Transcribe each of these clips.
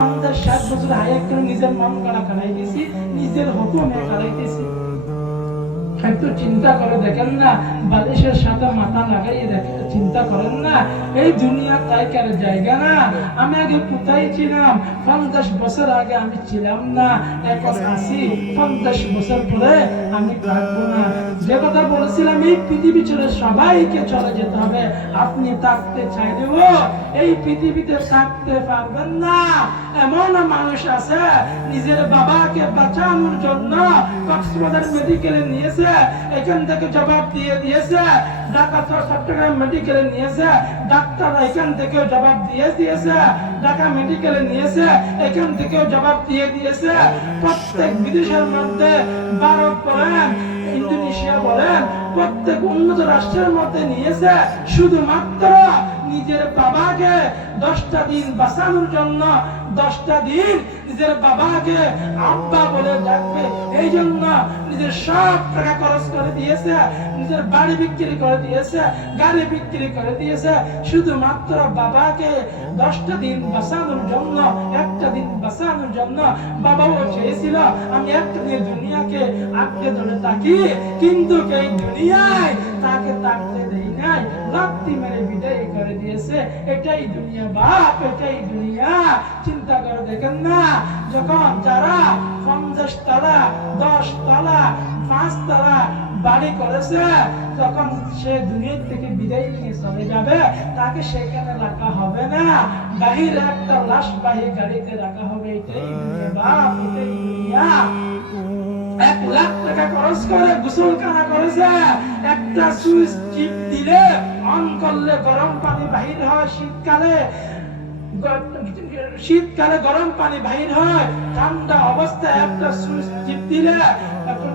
আমাদের ষাট বছর হায়াত করে নিজের মন কাড়া কাড়াইতেছি নিজের হুকুমে কাড়াইতেছি একটু চিন্তা করে দেখেন না, বালিশের সাথে মাথা লাগাইয়ে দেখেন চিন্তা করেন না, এই দুনিয়া তাইকার জায়গা না? আমি আগে কোথায় ছিলাম? পঞ্চাশ বছর আগে আমি ছিলাম না, এখন আসি পঞ্চাশ বছর পরে আমি থাকব না। যে কথা বলেছিলাম, এই পৃথিবী ছেড়ে সবাইকে চলে যেতে হবে। আপনি থাকতে চাইলেও এই পৃথিবীতে থাকতে পারবেন না। এমন মানুষ আছে, নিজের বাবাকে বাঁচানোর জন্য কক্সবাজার মেডিকেলে নিয়েছে। এখান থেকে জবাব দিয়ে দিয়েছে, ঢাকা চট্টগ্রাম মেডিকেলে নিয়েছে, ডাক্তার এখান থেকেও জবাব দিয়ে দিয়েছে, ঢাকা মেডিকেলে নিয়েছে, এখান জবাব দিয়ে দিয়েছে। প্রত্যেক বিদেশের মধ্যে ভারত বলেন, ইন্দোনেশিয়া বলেন, প্রত্যেক উন্নত রাষ্ট্রের মধ্যে নিয়েছে, শুধুমাত্র নিজের বাবাকে দশটা দিন বাঁচানোর জন্য, দশটা দিন নিজের বাবাকে আব্বা বলে ডাকবে। এই জন্য নিজের সব টাকা খরচ করে দিয়েছে, নিজের বাড়ি বিক্রি করে দিয়েছে, গাড়ি বিক্রি করে দিয়েছে। শুধুমাত্র বাবাকে দশটা দিন বাঁচানোর জন্য, একটা দিন বাঁচানোর জন্য বাবাও চেয়েছিল, আমি একটা দিন দুনিয়াকে আঁকড়ে ধরে থাকি, কিন্তু এই দুনিয়ায় তাকে থাকতে নাই লাত্তি মেরে বিদায় করে দিয়েছে। এটাই দুনিয়া বাপ, এটাই দুনিয়া। চিন্তা করে দেখেন না, যখন যারা পঞ্চাশ তালা, দশ তালা, পাঁচ তালা বাড়ি করেছে, তখন সে দুনিয়া থেকে বিদায় নিয়ে চলে যাবে। তাকে সেখানে রাখা হবে না। বাহিরে একটা লাশ বাহি গাড়িতে রাখা হবে। এটাই বাপ, এটাই দুনিয়া। এক লাখ টাকা খরচ করে গোসলখানা করেছে। একটা সুইচ টিপ দিলে অন করলে গরম পানি বাহির হয়, শীতকালে শীতকালে গরম পানি বাহির হয়, ঠান্ডা অবস্থায় একটা সুইচ দিলে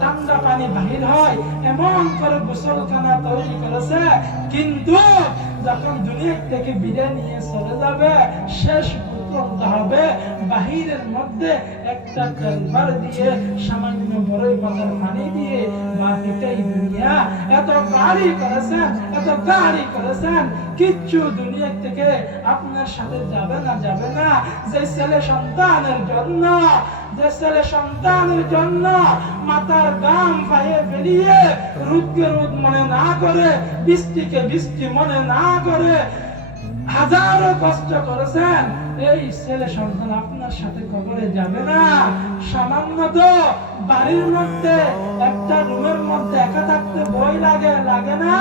ঠান্ডা পানি বাহির হয়। এমন করে গোসলখানা তৈরি করেছে। কিন্তু যখন দুনিয়া থেকে বিদায় নিয়ে চলে যাবে, শেষ হবে বাহিরের মধ্যে একটা দিয়ে সামান্য বড়ই পাতার পানি দিয়ে দুনিয়া, এত গাড়ি করেছেন, এত গাড়ি করেছেন, কিচ্ছু থেকে আপনার সাথে যাবে না যাবে না। যে ছেলে সন্তানের জন্য, যে ছেলে সন্তানের জন্য মাতার মনে না করে, বৃষ্টিকে বৃষ্টি মনে না করে হাজারো কষ্ট করেছেন। এই ছেলে সন্তান আপনার সাথে কবরে যাবে না। সামান্য তো বাড়ির মধ্যে, একটা রুমের মধ্যে একা থাকতে বই লাগে লাগে না।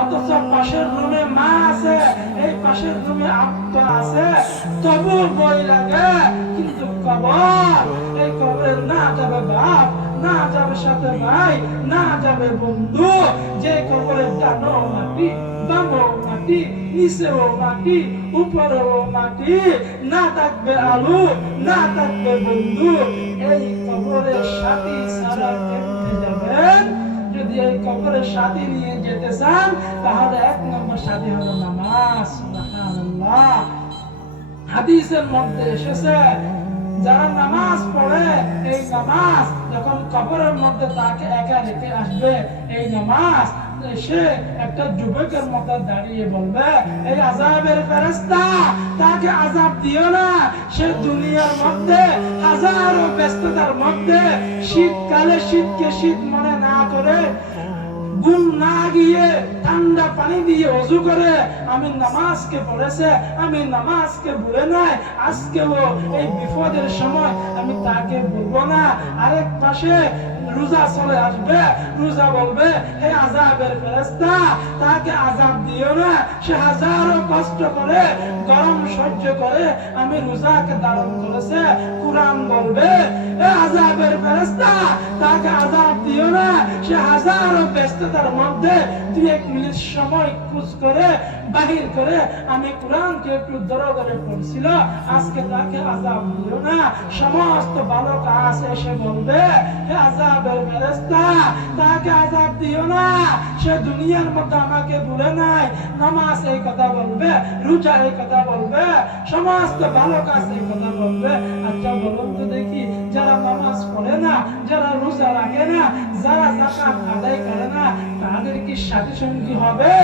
অথচ পাশের রুমে মা আছে। এই পাশের রুমে আব্বা আছে। তবু বই লাগে। কিন্তু কবর, এই কবরে না যাবে বাপ, না যাবে সাথে ভাই, না যাবে বন্ধু। যে কবরে ডানো মাটি বামো মাটি নিচেও মাটি উপরেও মাটি, না থাকবে আলু, না থাকবে বন্ধু। এই কবরের সাথী সারা কেমনে যাবেন? যদি এই কবরের সাথী নিয়ে যেতে চান, তাহলে এক নম্বর সাথী হলো নামাজ হাদিসের মধ্যে এসেছে, যারা নামাজ পড়ে, এই নামাজ যখন কবরের মধ্যে তাকে একা রেখে আসবে, এই নামাজ একটা যুবকের মতো দাঁড়িয়ে বলবে, এই আজাবের তাকে আজাব দিও না। সে দুনিয়ার মধ্যে, হাজারো ব্যস্ততার মধ্যে, শীতকালে শীতকে শীত মনে না করে, ঘুম না গিয়ে ঠান্ডা পানি দিয়ে অজু করে, আমি নামাজকে পড়েছে, আমি নামাজকে ভুলে নাই, আজকেও এই বিপদের সময় আমি তাকে বলব না। আরেক পাশে রোজা চলে আসবে, রোজা বলবে, হে আজাবের ফেরেস্তা তাকে আজাব দিও না। সে হাজারো কষ্ট করে, গরম সহ্য করে আমি রোজাকে ধারণ করেছে। কোরআন বলবে, হে আজাবের ফেরেস্তা তাকে আজাব দিও না। সে হাজারো ব্যস্ততার মধ্যে দুই এক মিনিট সময় খুঁজ করে, বাহির করে আমি কোরআনকে একটু দর করে পড়ছিল। আজকে তাকে আজাব দিও না। সমস্ত ভালো কাজ এসে বলবে, হে আজাবের ফেরেস্তা তাকে আজাব দিও না। সে দুনিয়ার মধ্যে আমাকে ভুলে নাই। নামাজ এই কথা বলবে, রোজা এই কথা বলবে সমস্ত ভালো কাজ এই কথা বলবে। আচ্ছা বলুন তো দেখি যারা নামাজ পড়ে না, যারা রোজা রাখে না, যারা জাকাত আদায় করে না তাদেরকে সাথী সঙ্গী হবে?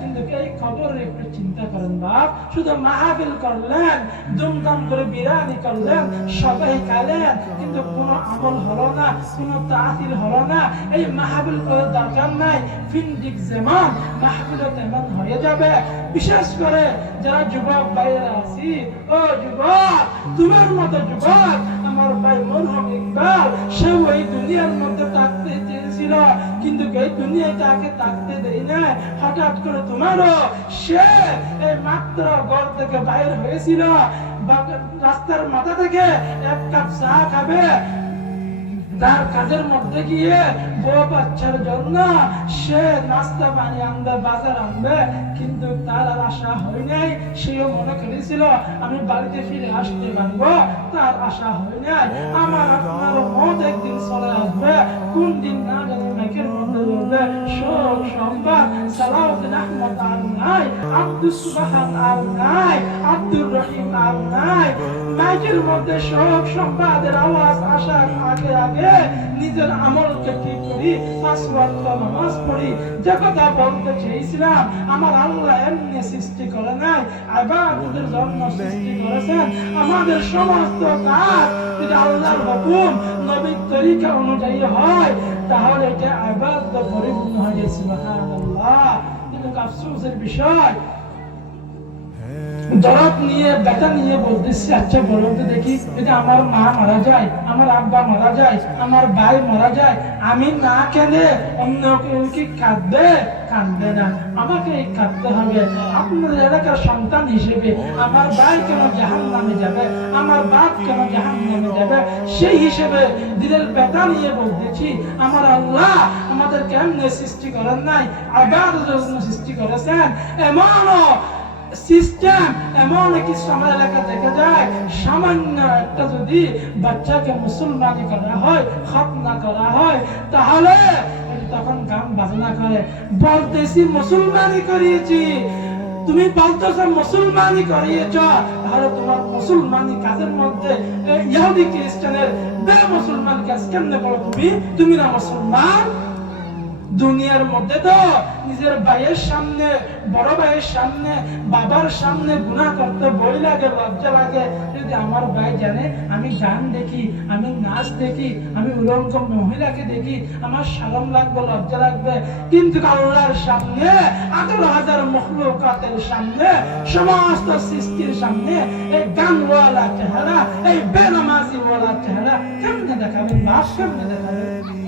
কিন্তু এই খবর একটু চিন্তা করেন বাপ, শুধু মাহফিল করলেন দুমদাম করে বিরানি করলেন, সবাই খাইলেন, কিন্তু কোনো আমল হলো না, কোনো তাহির হলো না, এই মাহফিল করে দরকার নাই ফিন্ডিক যেমন মাহফিল তেমন হয়ে যাবে। বিশেষ করে যারা যুবক বাইরে আছি, ও যুবক, তোমার মতো যুবক আমার ভাই মরহম সে ওই দুনিয়ার মধ্যে থাকতে চেয়েছিল, কিন্তু এই দুনিয়ায় তাকে থাকতে দেই না হঠাৎ করে তোমারও সে এই মাত্র ঘর থেকে বাইর হয়েছিল রাস্তার মাথা থেকে এক কাপ চা খাবে তার কাজের মধ্যে গিয়ে বউ বাচ্চার জন্য সে নাস্তা পানি আনবে, বাজার আনবে, কিন্তু তার আর আশা হয় নাই, সেও মনে করেছিল আমি বাড়িতে ফিরে আসতে পারব। তার আশা হয় নাই। আমার আপনার মত একদিন চলে আসবে, কোন দিন না জানি মাইকের মধ্যে বলবে শোক সংবাদ সালাউদ্দিন আহমদ আর নাই আব্দুল সুবাহান আর নাই, আব্দুর রহিম আর নাই মাইকের মধ্যে শোক সংবাদের আওয়াজ আসার আগে আগে নিজের আমলকে ঠিক করি, পাঁচ ওয়াক্ত নামাজ পড়ি। যে কথা বলতে চেয়েছিলাম, আমার আল্লাহ এমনি সৃষ্টি করে নাই, আবাদতের জন্য সৃষ্টি করেছেন। আমাদের সমস্ত কাজ যদি আল্লাহর হুকুম নবীর তরিকা অনুযায়ী হয়, তাহলে এটা আবাদত পরিপূর্ণ হয়ে যায় সুবহানাল্লাহ। কিন্তু আফসোসের বিষয় দরদ নিয়ে, ব্যথা নিয়ে বলতেছি আচ্ছা বলো তো দেখি, যদি আমার মা মারা যায়, আমার আব্বা মারা যায়, আমার ভাই মারা যায়, আমি না কেঁদে অন্য কি কাঁদবে? কাঁদবে না, আমাকে কাঁদতে হবে। আপনার এলাকার সন্তান হিসেবে আমার ভাই কেন জাহান নামে যাবে? আমার বাপ কেন জাহান নামে যাবে? সেই হিসেবে দিলের ব্যথা নিয়ে বলতেছি, আমার আল্লাহ আমাদের কেমনে সৃষ্টি করেন নাই আবার সৃষ্টি করেছেন, এমনও সিস্টেম এমন কিছু আমার এলাকা দেখা যায়, সামান্য একটা যদি বাচ্চাকে মুসলমানি করা হয়, খতনা করা হয়, তাহলে তখন গান বাজনা করে। বলতেছি মুসলমানি করিয়েছি। তুমি বলতেছো মুসলমানি করিয়েছ। তাহলে তোমার মুসলমানি কাজের মধ্যে ইহুদি খ্রিস্টানের বে মুসলমান কাজ কেমনে করো তুমি? তুমি না মুসলমান? দুনিয়ার মধ্যে তো নিজের ভাইয়ের সামনে, বড় ভাইয়ের সামনে, বাবার সামনে গুনাহ করতে বই লাগে, লজ্জা লাগে। যদি আমার ভাই জানে, আমি গান দেখি, আমি নাচ দেখি, আমি উলঙ্গ মহিলাকে দেখি, আমার শরম লাগবে, লজ্জা লাগবে। কিন্তু আল্লাহর সামনে, আঠারো হাজার মখলুকাতের সামনে, সমস্ত সৃষ্টির সামনে, এই গানওয়ালা চেহারা, এই বেনামাজি ওয়ালা চেহারা কেমনে দেখাবেন? বাপ কেমনে দেখাবেন?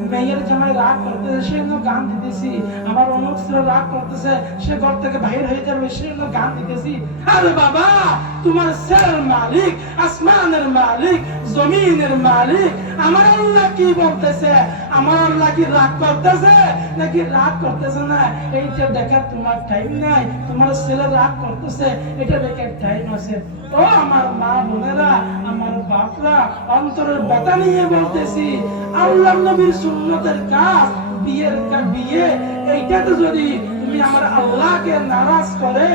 মেয়ের জামাই রাগ করতেছে, সে গান দিতেছি। আমার ছেলে রাগ করতেছে, সে ঘর থেকে বাহির হয়ে যাবে, সে গান দিতেছি। আরে বাবা, তোমার ছেলের মালিক, আসমানের মালিক জমিনের মালিক। আমার আল্লাহ কি বলতেছে? আমার আল্লাহ কি রাগ করতেছে? নাকি রাগ করতেছে না? এইটা দেখার তোমার টাইম নাই। তোমার ছেলে রাগ করতেছে, এটা দেখার টাইম আছে। ও আমার মা বোনেরা, আমার বাপরা, অন্তরের ব্যথা নিয়ে বলতেছি, আল্লাহ নবীর সুন্নতের কাজ, বিয়ের বিয়ে, এইটাতে যদি তুমি আমার আল্লাহকে নারাজ করে,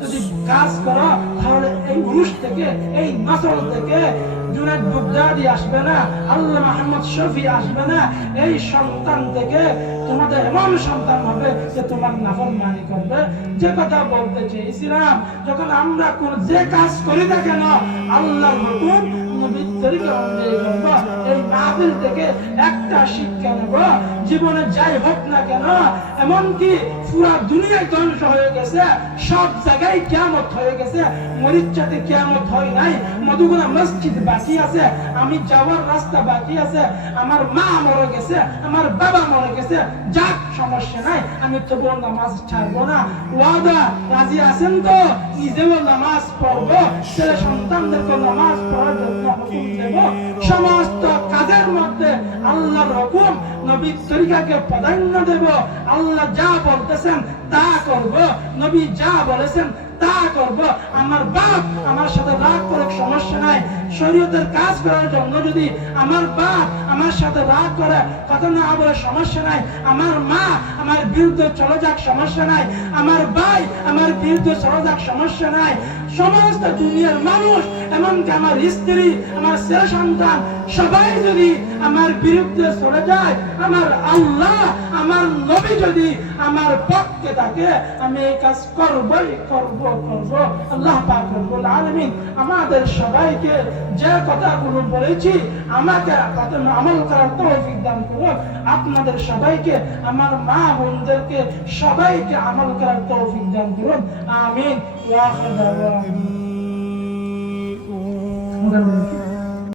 যদি কাজ করো, তাহলে এই পুরুষ থেকে, এই নসল থেকে জুনাদ বুগদাদি আসবে না, আল্লাহ মাহমদ শফি আসবে না, এই সন্তান থেকে তোমাদের এমন সন্তান হবে যে তোমার নাফরমানি করবে। যে কথা বলতে চেয়েছিলাম, যখন আমরা কোন যে কাজ করি না কেন জীবনে যাই হোক না কেন, এমনকি পুরা দুনিয়ায় ধ্বংস হয়ে গেছে, সব জায়গায় কিয়ামত হয়ে গেছে। মরিচাতে কিয়ামত হয় নাই মসজিদ বাকি আছে, আমি যাওয়ার রাস্তা বাকি আছে, আমার মা মরে গেছে, আমার বাবা মরে গেছে, যাক সমস্যা নাই, আমি তবুও নামাজ ছাড়বো না। ওয়াদা, রাজি আছেন তো? নিজেও নামাজ পড়ব, ছেলে সন্তানদেরকে নামাজ পড়ার জন্য সমস্ত কাজের মধ্যে আল্লাহর হুকুম নবীর তরিকাকে প্রাধান্য দেব। আল্লাহ যা বলতেছেন তা করব। নবী যা বলেছেন তা করব। আমার বাপ আমার সাথে রাগ করে সমস্যা নাই। শরীয়তের কাজ করার জন্য যদি আমার বাপ আমার সাথে রাগ করে, কথা না বলে সমস্যা নাই। আমার মা আমার বিরুদ্ধে চলে যাক সমস্যা নাই। আমার ভাই আমার বিরুদ্ধে চলে যাক সমস্যা নাই। সমস্ত দুনিয়ার মানুষ, এমনকি আমার স্ত্রী, আমার ছেলে সন্তান, সবাই যদি আমার বিরুদ্ধে চলে যায়, আমার আল্লাহ আমার নবী যদি আমার পক্ষে থাকে, আমি এই কাজ করবই, করব করব। আল্লাহ পাক আলামিন আমাদের সবাইকে যে কথাগুলো বলেছি, আমাকে আমল করার তৌফিক দান করুন। আপনাদের সবাইকে, আমার মা বোনদেরকে সবাইকে আমল করার তৌফিক দান করুন। আমিন। ওয়া আখির দাওয়ানা।